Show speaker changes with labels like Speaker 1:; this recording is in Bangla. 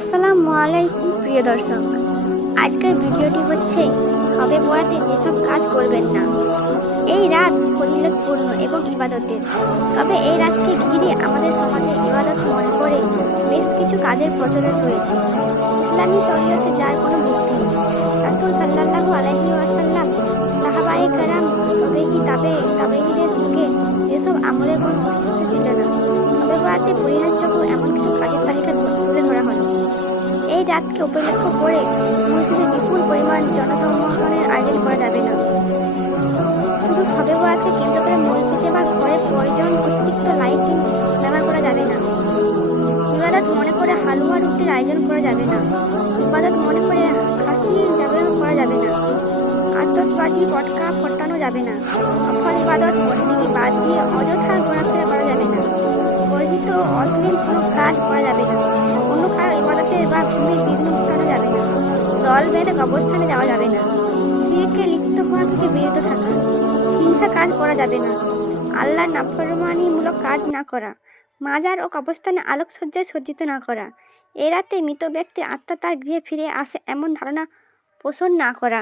Speaker 1: আসসালামু আলাইকুম, প্রিয় দর্শক। আজকের ভিডিওটি হচ্ছে, হবে বরাতে যেসব কাজ করবেন না। এই রাত ফজিলতপূর্ণ এবং ইবাদতের। তবে এই রাতকে ঘিরে আমাদের সমাজে ইবাদত মনে করে বেশ কিছু কাজের প্রচলন রয়েছে। ইসলামী শরীয়তে যার কোনো ভিত্তি নেই। রাসুল সাল্লাল্লাহু আলাইহি ওয়াসাল্লাম সাহাবায়ে কারাম তবে কি তাবে তাবেঈদের যুগে এসব আমলের কোনো অস্তিত্ব ছিল না। তবে বরাতে পরিহারযোগ্য এই রাতকে উপলক্ষ করে মসজিদে বিপুল পরিমাণ জনসমাগমের আয়োজন করা যাবে না। শুধু সবে বরাতকে কেন্দ্র করে মসজিদে বা ঘরে প্রয়োজন অতিরিক্ত লাইটিং ব্যবহার করা যাবে না। ইবাদত মনে করে হালুয়া রুটির আয়োজন করা যাবে না। ইবাদত মনে করে হাসি ব্যবহার করা যাবে না। আতসবাজি পটকা ফটানো যাবে না। অফল ইবাদত বন্দিগি বাদ দিয়ে অযথা ঘোরাফেরা করা যাবে না। গর্বিত অশ্লীল কোনো কাজ করা যাবে না। কারও ইবাদতের বা ভূমির বিঘ্ন ঘটানো যাবে না। দল বেঁধে কবরস্থানে যাওয়া যাবে না। সিরকে লিপ্ত হওয়া থেকে বিরত থাকা। হিংসা কাজ করা যাবে না। আল্লাহর নাফরমানিমূলক কাজ না করা। মাজার ও কবরস্থানে আলোকসজ্জায় সজ্জিত না করা। এ রাতে মৃত ব্যক্তি আত্মা তার গৃহে ফিরে আসে এমন ধারণা পোষণ না করা।